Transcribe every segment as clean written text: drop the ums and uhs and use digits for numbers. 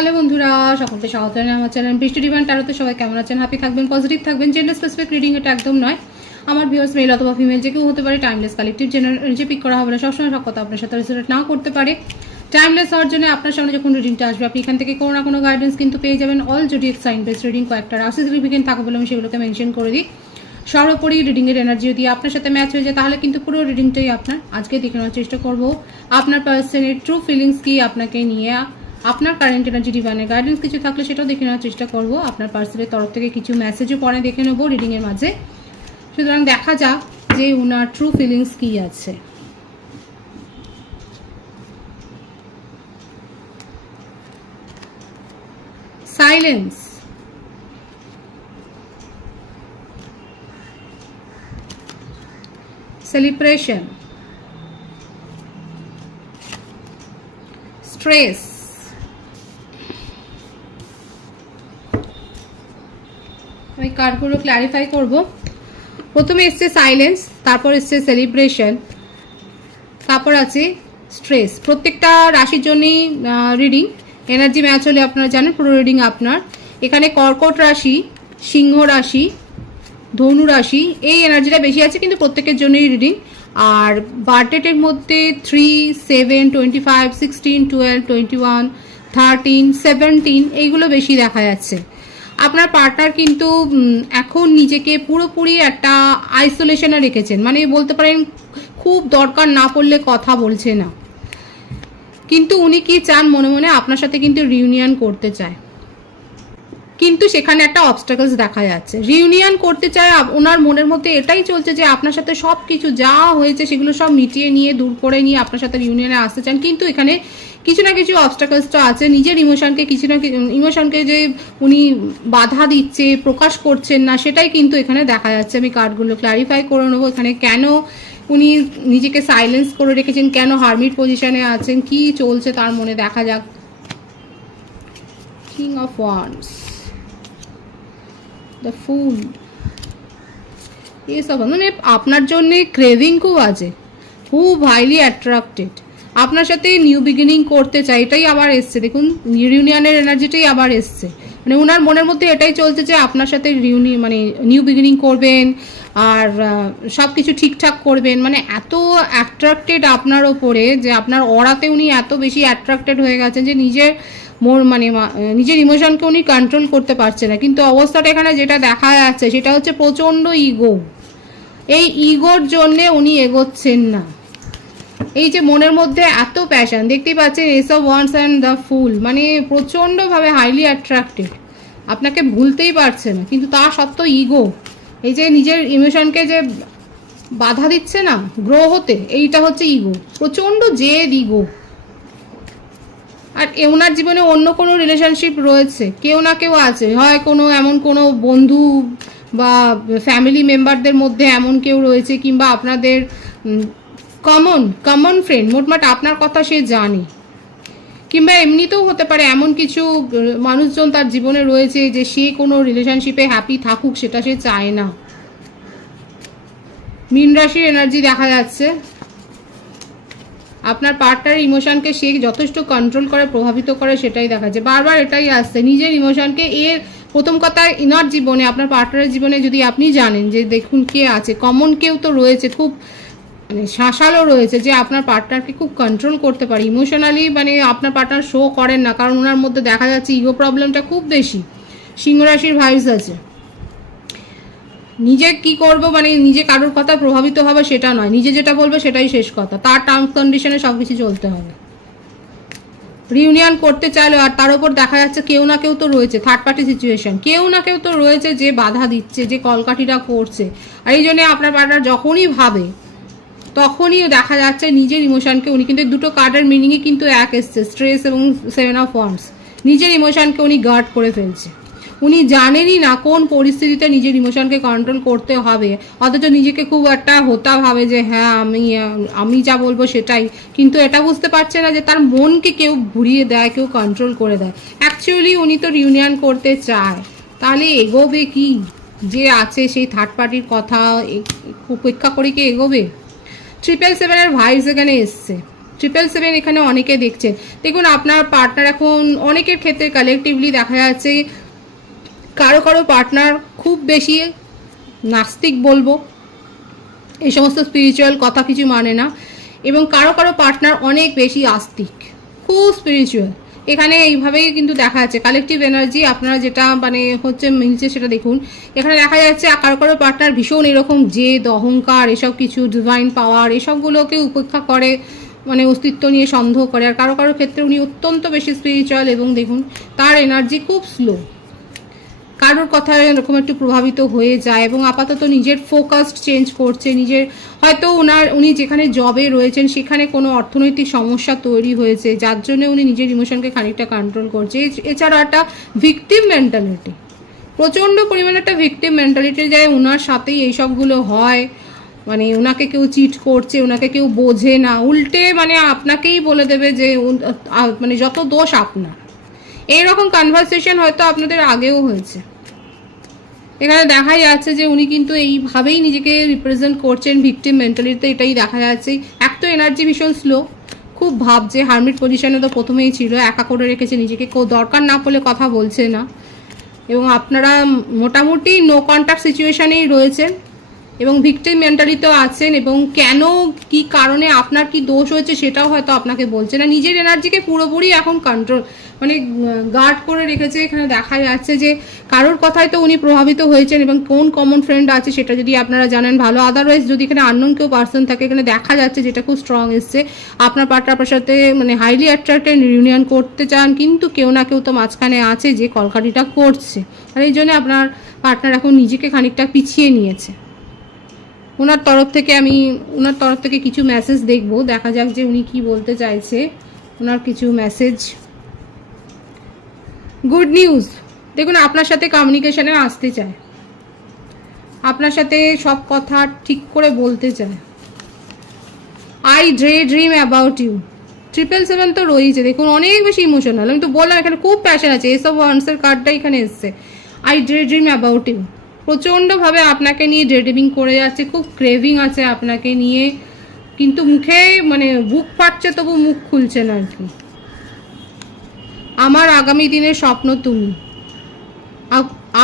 Hello বন্ধুরা, সকলকে স্বাগত জানাই আমার চ্যানেল বৃষ্টি ডিভাইন ট্যারোতে। সবাই কেমন আছেন? হ্যাপি থাকবেন, পজিটিভ থাকবেন। জেন্ডার স্পেসিফিক রিডিং এটা একদম নয়। আমার ভিউয়ার্স মেল অথবা ফিমেল যে কেউ হতে পারে। টাইমলেস কালেকটিভ জেনারেল যে পিক করা হবে না, সবসময় সব কথা আপনার সাথে রেজোনেট নাও করতে পারে। টাইমলেস হওয়ার জন্য আপনার সামনে যখন রিডিংটা আসবে, আপনি এখান থেকে কোনো না কোনো গাইডেন্স কিন্তু পেয়ে যাবেন। All zodiac sign base reading কয়েকটা রাশি সিগনিফিকেন্ট থাকে বলে আমি সেগুলোকে মেনশন করে দিই। সর্বোপরি রিডিংয়ের এনার্জি যদি আপনার সাথে ম্যাচ হয়ে যায়, তাহলে কিন্তু পুরো রিডিংটাই আপনার। আজকে দেখে নেওয়ার চেষ্টা করব আপনার পার্সনের ট্রু ফিলিংস কি আপনাকে নিয়ে, আপনার কারেন্ট এনার্জি ডিভাইনের গাইডেন্স কিছু থাকলে সেটাও দেখে নেওয়ার চেষ্টা করব। আপনার পার্সনের তরফ থেকে কিছু মেসেজও পরে দেখে নেবো রিডিংয়ের মাঝে। সুতরাং দেখা যাক যে ওনার ট্রু ফিলিংস কি আছে। সাইলেন্স, celebration, stress, আমি কার্ডগুলো ক্ল্যারিফাই করব। প্রথমে এসছে সাইলেন্স, তারপর এসছে সেলিব্রেশন, তারপর আছে স্ট্রেস। প্রত্যেকটা রাশির জন্যই রিডিং এনার্জি ম্যাচ হলে আপনারা জানেন পুরো রিডিং আপনার। এখানে কর্কট রাশি, সিংহ রাশি, ধনু রাশি এই এনার্জিটা বেশি আছে, কিন্তু প্রত্যেকের জন্যই রিডিং। আর বার্থডেটের মধ্যে 3, 7, 25, 16, 12, 21, 13, 17 এইগুলো বেশি দেখা যাচ্ছে। আপনার পার্টনার কিন্তু এখন নিজেকে পুরোপুরি একটা আইসোলেশনে রেখেছেন, মানে বলতে পারেন খুব দরকার না পড়লে কথা বলছে না। কিন্তু উনি কি চান মনে মনে আপনার সাথে কিন্তু রিউনিয়ন করতে চায়, কিন্তু সেখানে একটা অবস্টাকলস দেখা যাচ্ছে। রিউনিয়ন করতে চায়, ওনার মনের মধ্যে এটাই চলছে যে আপনার সাথে সব কিছু যা হয়েছে সেগুলো সব মিটিয়ে নিয়ে দূর করে নিয়ে আপনার সাথে রিউনিয়নে আসতে চান, কিন্তু এখানে কিছু না কিছু অবস্টাকলসটা আছে। নিজের ইমোশনকে ইমোশনকে যে উনি বাধা দিচ্ছে, প্রকাশ করছেন না, সেটাই কিন্তু এখানে দেখা যাচ্ছে। আমি কার্ডগুলো ক্লারিফাই করে নেবো এখানে কেন উনি নিজেকে সাইলেন্স করে রেখেছেন, কেন হারমিট পজিশনে আছেন, কি চলছে তার মনে। দেখা যাক। কিং অফ ওয়ান্ডস, দ্য ফুল, এসব মানে আপনার জন্য ক্রেভিং খুব আছে, খুব হাইলি অ্যাট্রাক্টেড, আপনার সাথে নিউ বিগিনিং করতে চাই, এটাই আবার এসছে। দেখুন রিউনিয়নের এনার্জিটাই আবার এসছে। মানে ওনার মনের মধ্যে এটাই চলছে যে আপনার সাথে মানে নিউ বিগিনিং করবেন আর সব কিছু ঠিকঠাক করবেন। মানে এত অ্যাট্রাক্টেড আপনার ওপরে যে আপনার অরাতে উনি এত বেশি অ্যাট্রাক্টেড হয়ে গেছেন যে নিজের ইমোশনকে উনি কন্ট্রোল করতে পারছে না। কিন্তু অবস্থাটা এখানে যেটা দেখা যাচ্ছে সেটা হচ্ছে প্রচণ্ড ইগো। এই ইগোর জন্যে উনি এগোচ্ছেন না। এই যে মনের মধ্যে এত প্যাশন দেখতেই পাচ্ছেন, ace of wands and the fool, মানে প্রচণ্ডভাবে হাইলি অ্যাট্রাক্টেড, আপনাকে ভুলতেই পারছে না, কিন্তু তা সত্ত্বেও ইগো, এই যে নিজের ইমোশনকে যে বাধা দিচ্ছে না গ্রো হতে, এইটা হচ্ছে ইগো, প্রচণ্ড জেদ ইগো। আর ওনার জীবনে অন্য কোনো রিলেশনশিপ রয়েছে, কেউ না কেউ আছে, হয় কোনো এমন কোনো বন্ধু বা ফ্যামিলি মেম্বারদের মধ্যে এমন কেউ রয়েছে, কিংবা আপনাদের কমন ফ্রেন্ড, মোটমাট আপনার কথা সে জানে, কিংবা এমনিতেও হতে পারে এমন কিছু মানুষজন তার জীবনে রয়েছে যে সে কোনো রিলেশনশিপে হ্যাপি থাকুক সেটা সে চায় না। মীন রাশির এনার্জি দেখা যাচ্ছে। আপনার পার্টনার ইমোশনকে সে যথেষ্ট কন্ট্রোল করে, প্রভাবিত করে, সেটাই দেখা যাচ্ছে। বারবার এটাই আসছে নিজের ইমোশনকে। এর প্রথম কথা, ইনার জীবনে আপনার পার্টনারের জীবনে যদি আপনি জানেন যে দেখুন কে আছে, কমন কেউ তো রয়েছে, খুব মানে শাসালো রয়েছে, যে আপনার পার্টনারকে খুব কন্ট্রোল করতে পারে ইমোশনালি। মানে আপনার পার্টনার শো করেন না, কারণ ওনার মধ্যে দেখা যাচ্ছে ইগো প্রবলেমটা খুব বেশি। সিংহ রাশির ভাইবস আছে। নিজে কি করব, মানে নিজে কারোর কথা প্রভাবিত হবে সেটা নয়, নিজে যেটা বলবে সেটাই শেষ কথা, তার টার্মস কন্ডিশনে সব কিছু চলতে হবে। রিউনিয়ন করতে চাইলো, আর তার উপর দেখা যাচ্ছে কেউ না কেউ তো রয়েছে, থার্ড পার্টি সিচুয়েশন, কেউ না কেউ তো রয়েছে যে বাধা দিচ্ছে, যে কলকাঠিটা করছে। আর এই জন্যে আপনার পার্টনার যখনই ভাবে তখনই দেখা যাচ্ছে নিজের ইমোশনকে উনি, কিন্তু দুটো কার্ডের মিনিংয়ে কিন্তু এক এসছে, স্ট্রেস এবং 7 অফ ওয়ান্ডস। নিজের ইমোশনকে উনি গার্ড করে ফেলছে। উনি জানেনই না কোন পরিস্থিতিতে নিজের ইমোশনকে কন্ট্রোল করতে হবে, অথচ নিজেকে খুব একটা হোতা ভাবে যে হ্যাঁ আমি যা বলবো সেটাই, কিন্তু এটা বুঝতে পারছে না যে তার মনকে কেউ ঘুরিয়ে দেয়, কেউ কন্ট্রোল করে দেয়। অ্যাকচুয়ালি উনি তো রিউনিয়ন করতে চায়, তাহলে এগোবে কি? যে আছে সেই থার্ড পার্টির কথা উপেক্ষা করে কি এগোবে? 777 এর ভাইবস এখানে এসছে। 777 এখানে অনেকে দেখছেন। দেখুন আপনার পার্টনার এখন অনেকের ক্ষেত্রে কালেকটিভলি দেখা যাচ্ছে কারো কারো পার্টনার খুব বেশি নাস্তিক বলবো, এই সমস্ত স্পিরিচুয়াল কথা কিছু মানে না, এবং কারো কারো পার্টনার অনেক বেশি আস্তিক, খুব স্পিরিচুয়াল। এখানে এইভাবেই কিন্তু দেখা যাচ্ছে কালেকটিভ এনার্জি আপনারা যেটা মানে হচ্ছে মিলছে সেটা দেখুন। এখানে দেখা যাচ্ছে কারো কারো পার্টনার ভীষণ এরকম জেদ, অহংকার, এসব কিছু ডিভাইন পাওয়ার এসবগুলোকে উপেক্ষা করে, মানে অস্তিত্ব নিয়ে সন্দেহ করে। আর কারো কারো ক্ষেত্রে উনি অত্যন্ত বেশি স্পিরিচুয়াল এবং দেখুন তার এনার্জি খুব স্লো, কারোর কথায় এরকম একটু প্রভাবিত হয়ে যায় এবং আপাতত নিজের ফোকাস চেঞ্জ করছে। নিজের হয়তো উনি যেখানে জবে রয়েছেন সেখানে কোনো অর্থনৈতিক সমস্যা তৈরি হয়েছে, যার জন্য উনি নিজের ইমোশনকে খানিকটা কন্ট্রোল করছে। এছাড়া একটা ভিকটিম মেন্টালিটি, প্রচণ্ড পরিমাণে একটা ভিকটিম মেন্টালিটি যায় ওনার সাথেই এইসবগুলো হয়। মানে ওনাকে কেউ চিট করছে, ওনাকে কেউ বোঝে না, উল্টে মানে আপনাকেই বলে দেবে যে মানে যত দোষ আপনার। এইরকম কনভারসেশন হয়তো আপনাদের আগেও হয়েছে। এখানে দেখাই যাচ্ছে যে উনি কিন্তু এইভাবেই নিজেকে রিপ্রেজেন্ট করছেন ভিকটিম মেন্টালিটিতে, এটাই দেখা যাচ্ছে। এক তো এনার্জি ভীষণ স্লো, খুব ভাবছে, হারমিট পজিশনে তো প্রথমেই ছিল, একা করে রেখেছে নিজেকে, কেউ দরকার না পড়লে কথা বলছে না, এবং আপনারা মোটামুটি নো কন্ট্যাক্ট সিচুয়েশানেই রয়েছেন এবং ভিকটিম মেন্টালিতেও আছেন, এবং কেন কি কারণে আপনার কি দোষ হয়েছে সেটাও হয়তো আপনাকে বলছে না। নিজের এনার্জিকে পুরোপুরি এখন কন্ট্রোল মানে গার্ড করে রেখেছে। এখানে দেখা যাচ্ছে যে কারোর কথায় তো উনি প্রভাবিত হয়েছেন, এবং কোন কমন ফ্রেন্ড আছে সেটা যদি আপনারা জানেন ভালো। আদারওয়াইজ যদি এখানে আননোন কেউ পার্সন থাকে, এখানে দেখা যাচ্ছে যেটা খুব স্ট্রং এসছে, আপনার পার্টনার আপনার সাথে মানে হাইলি অ্যাট্রাক্টেড, রিউনিয়ন করতে চান, কিন্তু কেউ না কেউ তো মাঝখানে আছে যে কলকাঠিটা করছে, আর এই জন্য আপনার পার্টনার এখন নিজেকে খানিকটা পিছিয়ে নিয়েছে। ওনার তরফ থেকে কিছু মেসেজ দেখবো, দেখা যাক যে উনি কি বলতে চাইছে। ওনার কিছু মেসেজ, গুড নিউজ। দেখুন আপনার সাথে কমিউনিকেশনে আসতে চায়, আপনার সাথে সব কথা ঠিক করে বলতে চায়। I dream about you. 777 তো রয়েছে, দেখুন অনেক বেশি ইমোশনাল। আমি তো বললাম এখানে খুব প্যাশন আছে, এসব ওয়ান্সের কার্ডটা এখানে এসছে। আই ড্রিম অ্যাবাউট ইউ, প্রচণ্ডভাবে আপনাকে নিয়ে ড্রিমিং করে যাচ্ছে, খুব ক্রেভিং আছে আপনাকে নিয়ে, কিন্তু মুখে মানে বুক ফাটছে তবু মুখ খুলছে না আর কি। আমার আগামী দিনের স্বপ্ন তুমি,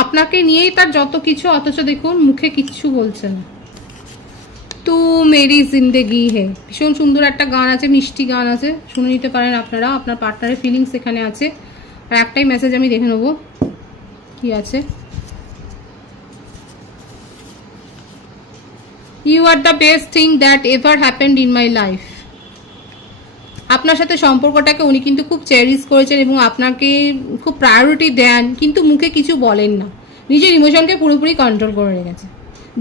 আপনাকে নিয়েই তার যত কিছু, অথচ দেখুন মুখে কিচ্ছু বলছে না। তু মেরি জিন্দেগি হে, ভীষণ সুন্দর একটা গান আছে, মিষ্টি গান আছে, শুনে নিতে পারেন আপনারা। আপনার পার্টনারের ফিলিংস এখানে আছে। আর একটাই মেসেজ আমি দেখে নেবো কি আছে। You are the best thing that ever happened in my life. আপনার সাথে সম্পর্কটাকে উনি কিন্তু খুব চেরিশ করেছেন এবং আপনাকে খুব প্রায়োরিটি দেন, কিন্তু মুখে কিছু বলেন না, নিজের ইমোশনকে পুরোপুরি কন্ট্রোল করে রেখেছে।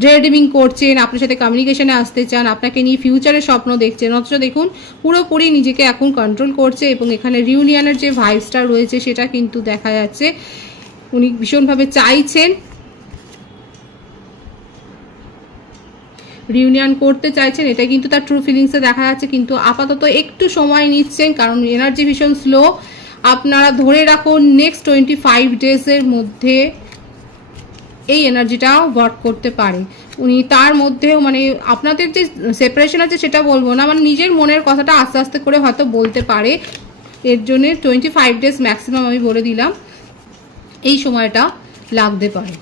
ড্রিমিং করছেন, আপনার সাথে কমিউনিকেশনে আসতে চান, আপনাকে নিয়ে ফিউচারের স্বপ্ন দেখছেন, অথচ দেখুন পুরোপুরি নিজেকে এখন কন্ট্রোল করছে। এবং এখানে রিউনিয়নের যে ভাইবসটা রয়েছে সেটা কিন্তু দেখা যাচ্ছে উনি ভীষণভাবে চাইছেন, রিউনিয়ন করতে চাইছেন, এটা কিন্তু তার ট্রু ফিলিংসে দেখা যাচ্ছে। কিন্তু আপাতত একটু সময় নিচ্ছেন, কারণ এনার্জি ভীষণ স্লো। আপনারা ধরে রাখুন নেক্সট 25 ডেজের মধ্যে এই এনার্জিটা ওয়ার্ক করতে পারে। উনি তার মধ্যেও মানে আপনাদের যে সেপারেশন আছে সেটা বলবো না, মানে নিজের মনের কথাটা আস্তে আস্তে করে হয়তো বলতে পারে। এর জন্য 25 ডেজ ম্যাক্সিমাম আমি বলে দিলাম, এই সময়টা লাগতে পারে।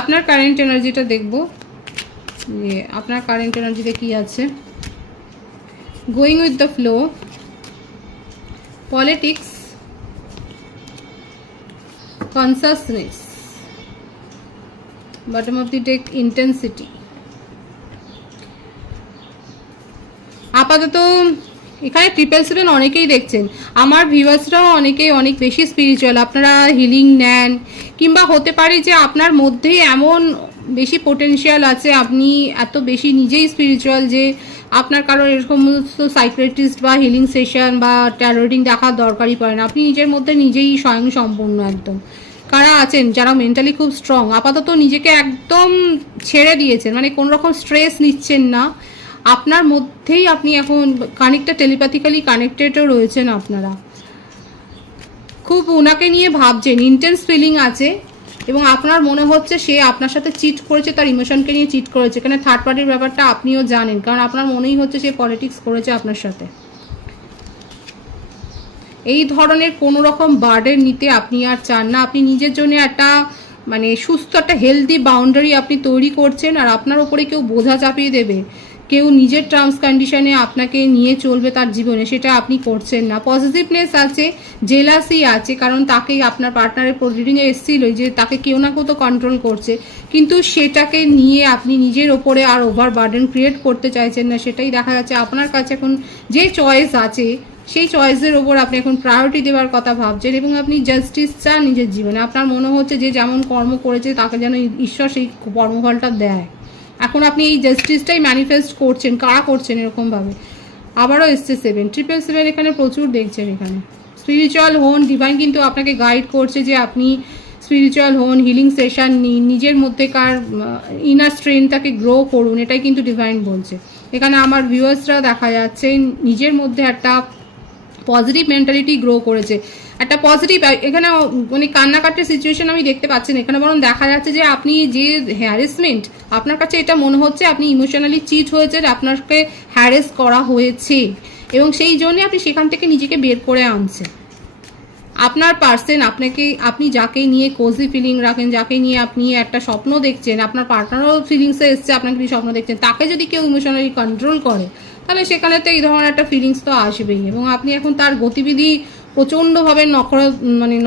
আপনার কারেন্ট এনার্জিটা দেখব যে আপনার কারেন্ট এনার্জিতে কি আছে। Going with the flow, politics, consciousness, bottom of the day intensity. আপাতত এখানে 777 অনেকেই দেখছেন, আমার ভিউয়ার্সরাও অনেকেই অনেক বেশি স্পিরিচুয়াল, আপনারা হিলিং নেন, কিংবা হতে পারে যে আপনার মধ্যেই এমন বেশি পোটেনশিয়াল আছে, আপনি এত বেশি নিজেই স্পিরিচুয়াল যে আপনার কারোর এরকম সাইকিয়াট্রিস্ট বা হিলিং সেশন বা ট্যারো রিডিং দেখার দরকারই পড়ে না, আপনি নিজের মধ্যে নিজেই স্বয়ং সম্পূর্ণ একদম। কারা আছেন যারা মেন্টালি খুব স্ট্রং, আপাতত নিজেকে একদম ছেড়ে দিয়েছেন, মানে কোনো রকম স্ট্রেস নিচ্ছেন না, আপনার মধ্যেই আপনি এখন খানিকটা টেলিপ্যাথিক্যালি কানেক্টেডও রয়েছেন। আপনারা খুব ওনাকে নিয়ে ভাবছেন, ইন্টেন্স ফিলিং আছে, এবং আপনার মনে হচ্ছে সে আপনার সাথে চিট করেছে, তার ইমোশনকে নিয়ে চিট করেছে। এখানে থার্ড পার্টির ব্যাপারটা আপনিও জানেন, কারণ আপনার মনেই হচ্ছে সে পলিটিক্স করেছে আপনার সাথে। এই ধরনের কোনো রকম বার্ডেন নিতে আপনি আর চান না। আপনি নিজের জন্য একটা মানে সুস্থ একটা হেলদি বাউন্ডারি আপনি তৈরি করছেন, আর আপনার ওপরে কেউ বোঝা চাপিয়ে দেবে, কেউ নিজের টার্মস কন্ডিশনে আপনাকে নিয়ে চলবে তার জীবনে, সেটা আপনি করছেন না। পজিটিভনেস আছে, জেলাসি আছে, কারণ তাকে আপনার পার্টনারের রিডিংয়ে এসেছিল যে তাকে কেউ না কেউ তো কন্ট্রোল করছে, কিন্তু সেটাকে নিয়ে আপনি নিজের ওপরে আর ওভার বার্ডেন ক্রিয়েট করতে চাইছেন না। সেটাই দেখা যাচ্ছে আপনার কাছে এখন যে চয়েস আছে সেই চয়েসের ওপর আপনি এখন প্রায়োরিটি দেওয়ার কথা ভাবছেন, এবং আপনি জাস্টিস চান নিজের জীবনে। আপনার মনে হচ্ছে যে যেমন কর্ম করেছে তাকে যেন ঈশ্বর সেই কর্মফলটা দেয়। এখন আপনি এই জাস্টিসটাই ম্যানিফেস্ট করছেন। কারা করছেন এরকমভাবে? আবারও এসছে 7, 777 এখানে প্রচুর দেখছেন। এখানে স্পিরিচুয়াল হন, ডিভাইন কিন্তু আপনাকে গাইড করছে যে আপনি স্পিরিচুয়াল হন, হিলিং সেশন নিন, নিজের মধ্যেকার ইনার স্ট্রেংথটাকে গ্রো করুন, এটাই কিন্তু ডিভাইন বলছে। এখানে আমার ভিউয়ার্সরা দেখা যাচ্ছে নিজের মধ্যে একটা পজিটিভ মেন্টালিটি গ্রো করেছে, একটা পজিটিভ। এখানে মানে কান্নাকাটির সিচুয়েশন আমি দেখতে পাচ্ছি না এখানে, বরং দেখা যাচ্ছে যে আপনি যে হ্যারাসমেন্ট, আপনার কাছে এটা মনে হচ্ছে আপনি ইমোশনালি চিট হয়েছেন, আপনাকে হ্যারেস করা হয়েছে, এবং সেই জন্য আপনি সেখান থেকে নিজেকে বের করে আনছেন। আপনার পার্সন আপনাকে, আপনি যাকে নিয়ে কোজি ফিলিং রাখেন, যাকে নিয়ে আপনি একটা স্বপ্ন দেখছেন, আপনার পার্টনারও ফিলিংসে এসছে, আপনাকে নিয়ে স্বপ্ন দেখছেন, তাকে যদি কেউ ইমোশনালি কন্ট্রোল করে তাহলে সেখানে তো এই ধরনের একটা ফিলিংস তো আসবেই। এবং আপনি এখন তার গতিবিধি প্রচণ্ডভাবে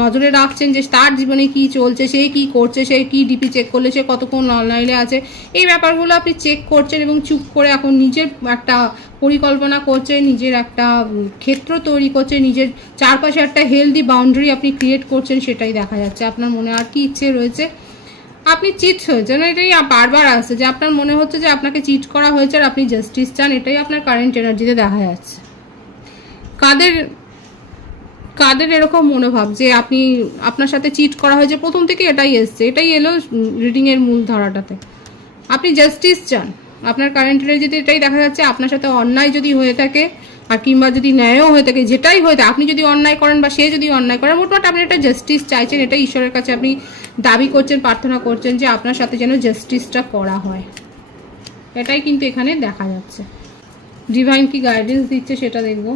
নজরে রাখছেন যে তার জীবনে কি চলছে, সে কি করছে, সে কি ডিপি চেক করলে, সে কতক্ষণ অনলাইনে আছে, এই ব্যাপারগুলো আপনি চেক করছেন, এবং চুপ করে এখন নিজের একটা পরিকল্পনা করছেন, নিজের একটা ক্ষেত্র তৈরি করছেন, নিজের চারপাশে একটা হেলদি বাউন্ডারি আপনি ক্রিয়েট করছেন, সেটাই দেখা যাচ্ছে। আপনার মনে আর কি ইচ্ছে রয়েছে? আপনি চিট হয়েছেন, এটাই বারবার আসছে যে আপনার মনে হচ্ছে যে আপনাকে চিট করা হয়েছে আর আপনি জাস্টিস চান, এটাই আপনার কারেন্ট এনার্জিতে দেখা যাচ্ছে। কাদের এরকম মনোভাব যে আপনি, আপনার সাথে চিট করা হয়েছে, প্রথম থেকে এটাই এসছে, এটাই এলো রিডিংয়ের মূল ধারাটাতে। আপনি জাস্টিস চান, আপনার কারেন্ট এনার্জিতে এটাই দেখা যাচ্ছে। আপনার সাথে অন্যায় যদি হয়ে থাকে, আর কিংবা যদি ন্যায়ও হয়ে থাকে, যেটাই হয়ে থাকে, আপনি যদি অন্যায় করেন বা সে যদি অন্যায় করেন, মোটমাট আপনি একটা জাস্টিস চাইছেন, এটাই ঈশ্বরের কাছে আপনি দাবি করছেন, প্রার্থনা করছেন যে আপনার সাথে যেন জাস্টিসটা করা হয়, এটাই কিন্তু এখানে দেখা যাচ্ছে। ডিভাইন কি গাইডেন্স দিচ্ছে সেটা দেখব।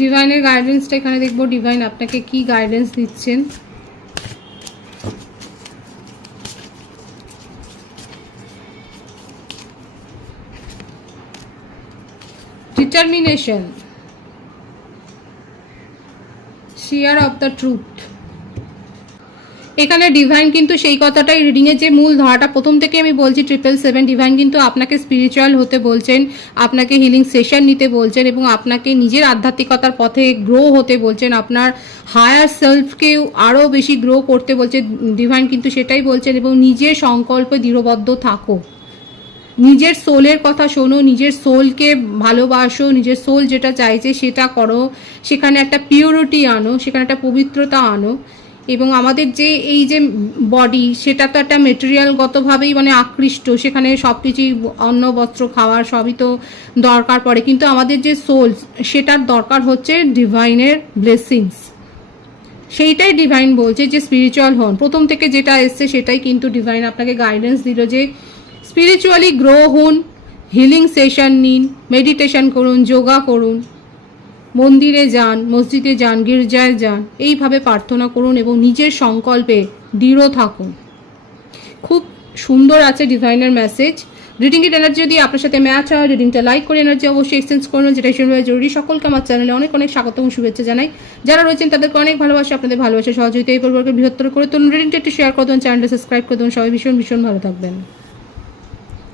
ডিভাইনের গাইডেন্সটা এখানে দেখব, ডিভাইন আপনাকে কি গাইডেন্স দিচ্ছেন। Determination, share of the truth. এখানে ডিভাইন কিন্তু সেই কথাটাই, রিডিংয়ের যে মূল ধারাটা প্রথম থেকে আমি বলছি 777, ডিভাইন কিন্তু আপনাকে স্পিরিচুয়াল হতে বলছেন, আপনাকে হিলিং সেশন নিতে বলছেন, এবং আপনাকে নিজের আধ্যাত্মিকতার পথে গ্রো হতে বলছেন, আপনার হায়ার সেলফকেও আরও বেশি গ্রো করতে বলছে ডিভাইন কিন্তু সেটাই বলছেন। এবং নিজের সংকল্পে দৃঢ়বদ্ধ থাকো, নিজের সোলের কথা শোনো, নিজের সোলকে ভালোবাসো, নিজের সোল যেটা চাইছে সেটা করো, সেখানে একটা পিউরিটি আনো, সেখানে একটা পবিত্রতা আনো। এবং আমাদের যে এই যে বডি, সেটা তো একটা মেটেরিয়ালগতভাবেই আকৃষ্ট, সেখানে সব কিছুই অন্ন বস্ত্র খাওয়ার সবই তো দরকার পড়ে, কিন্তু আমাদের যে সোল, সেটার দরকার হচ্ছে ডিভাইনের ব্লেসিংস। সেইটাই ডিভাইন বলছে যে স্পিরিচুয়াল হন, প্রথম থেকে যেটা এসছে সেটাই কিন্তু ডিভাইন আপনাকে গাইডেন্স দিল যে স্পিরিচুয়ালি গ্রো হন, হিলিং সেশন নিন, মেডিটেশন করুন, যোগা করুন, মন্দিরে যান, মসজিদে যান, গির্জায় যান, এইভাবে প্রার্থনা করুন এবং নিজের সংকল্পে দৃঢ় থাকুন। খুব সুন্দর আছে ডিভাইনের মেসেজ। রিডিংয়ের এনার্জি যদি আপনার সাথে ম্যাচ হয়, রিডিংটা লাইক করে এনার্জি অবশ্যই এক্সচেঞ্জ করুন, যেটা শুনবে জরুরি। সকলকে আমার চ্যানেলে অনেক অনেক স্বাগত এবং শুভেচ্ছা জানাই। যারা রয়েছেন তাদেরকে অনেক ভালোবাসা, আপনাদের ভালোবাসা সহযোগিতা এই পরিবারকে বৃহত্তর করে তুলুন। রিডিংটা একটু শেয়ার করে দেবেন, চ্যানেলটা সাবস্ক্রাইব করে দেবেন। সবাই ভীষণ ভীষণ ভালো থাকবেন।